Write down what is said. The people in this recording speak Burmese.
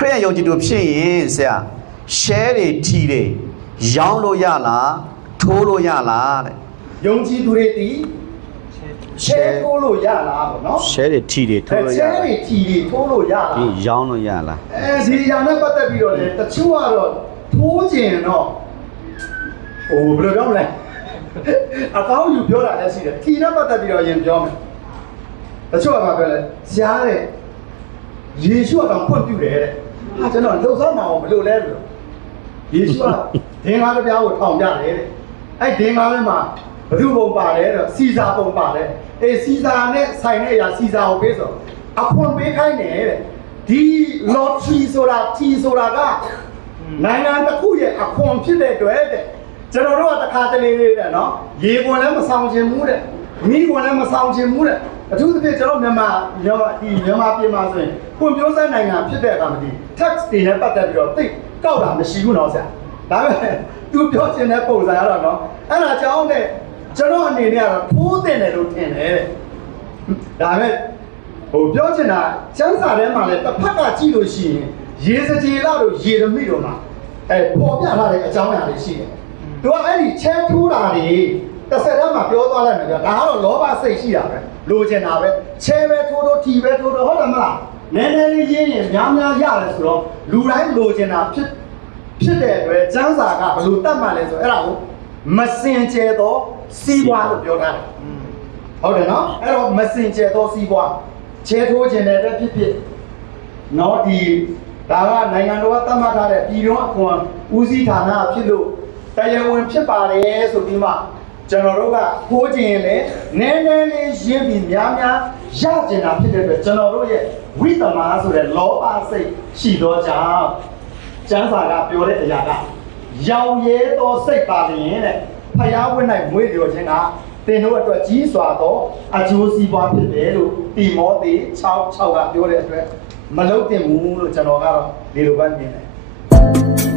ခရစ်ယာန်ယုံကြည်သူဖြစ်ရင်ဆရာရှဲတွေထီတွေရောင်းလို့ရလားထိုးလို့ရလားတဲ့ ယုံကြည်သူတွေတီးရှဲထိုးလို့ရလားပေါ့နော် ရှဲတွေထီတွေထိုးလို့ရ ရှဲ လား တွေထီတွေထိုးလို့ရလား ဒီရောင်းလို့ရလား ဒီຢာနဲ့ပတ်သက်ပြီးတော့လေတချို့ကတော့ထိုးကျင်တော့ဟိုဘယ်လိုပြောမလဲအကောင်းယူပြောတာလည်းရှိတယ်ထီနဲ့ပတ်သက်ပြီးတော့ရင်ပြောမယ်တချို့ကပြောလဲရားတဲ့ယေရှုကတော့ဖွင့်ပြတယ်တဲ့ဟာကျွန်တော်လှုပ်ဆောင်မအောင်ဘယ်လိုလဲလို့ယေရှုကဒင်္ဂါတစ်ပြားကိုထောင်ပြတယ်တဲ့အဲ့ဒင်္ဂါထဲမှာဘ누구ပုံပါတယ်တော့စီဇာပုံပါတယ်အေးစီဇာနဲ့ဆိုင်တဲ့အရာစီဇာကိုပေးဆိုအခွန်ပေးခိုင်းတယ်တဲ့ဒီ lottery ဆိုတာ T ဆိုတာကနိုင်ငံတစ်ခုရဲ့အခွန်ဖြစ်တဲ့အတွက်တဲ့ကျွန်တော်တို့ကတစ်ခါတလေလေးတဲ့နော်ရေခွန်လည်းမဆောင်ခြင်းဘူးတဲ့မိခွန်လည်းမဆောင်ခြင်းဘူးတဲ့အထူးသဖြင့်ကျွန်တော်မြန်မာပြည်မှာဆိုရင်ဖွံ့ဖြိုးဆဲနိုင်ငံဖြစ်တဲ့အခါမှာဒီ tax တွေနဲ့ပတ်သက်ပြီးတော့သိကောက်တာမရှိဘူးနော်ဆရာဒါပေမဲ့သူပြောချင်တဲ့ပုံစံကတော့နော်အဲ့ဒါကြောင့်တဲ့ကျွန်တော်အနေနဲ့ကတော့ထိုးတင်တယ်လို့ထင်တယ်ဒါပေမဲ့ဟိုပြောချင်တာစမ်းစာထဲမှာလည်းတစ်ဖက်ကကြည့်လို့ရှိရင်ရေစကြေလာတို့ရေရမိတို့မှာပေါ်ပြထားတဲ့အကြောင်းအရာတွေရှိတယ်သူကအဲ့ဒီချဲထိုးတာတွေတစ်ဆက်တည်းမှာပြောသွားလိုက်မယ်ဗျာဒါကတော့လောဘစိတ်ရှိတာပဲလိုချင်တာပဲချဲပဲထိုးထီပဲထိုးဟုတ်တယ်မလားနည်းနည်းလေးရင်းရင်များများရတယ်ဆိုတော့လူတိုင်းလိုချင်တာဖြစ်တဲ့အတွက်စမ်းစာကဘယ်လိုတတ်မှလဲဆိုအဲ့ဒါကိုမစင်ကြဲသောစီးပွားလို့ပြောထားတယ်ဟုတ်တယ်နော်အဲ့တော့မစင်ကြဲသောစီးပွားချဲထိုးခြင်းတဲ့ဖြစ်ဖြစ်နော်ဒီဒါကနိုင်ငံတော်ကသတ်မှတ်ထားတဲ့ပြည်တော်အခွန်ဦးစီးဌာနဖြစ်လို့တရားဝင်ဖြစ်ပါတယ်ဆိုပြီးမှကျွန်တော်တို့ကထိုးခြင်းလည်းနည်းနည်းလေးရင်းပြီးများများရကျင်တာဖြစ်တဲ့အတွက်ကျွန်တော်တို့ရဲ့ဝိသမารဆိုတဲ့လောဘစိတ်ရှိသောကြောင့်ကျမ်းစာကပြောတဲ့အရာကရောင်ရဲသောစိတ်ပါလျင်တဲ့ဖျားဝတ်၌မွေးလျော်ခြင်းကသင်တို့အတွက်ကြီးစွာသောအကျိုးစီးပွားဖြစ်တယ်လို့တိမောသေ6:6ကပြောတဲ့အတွက်မလုပ်သင့်ဘူးလို့ကျွန်တော်ကတော့ဒီလိုပဲမြင်တယ်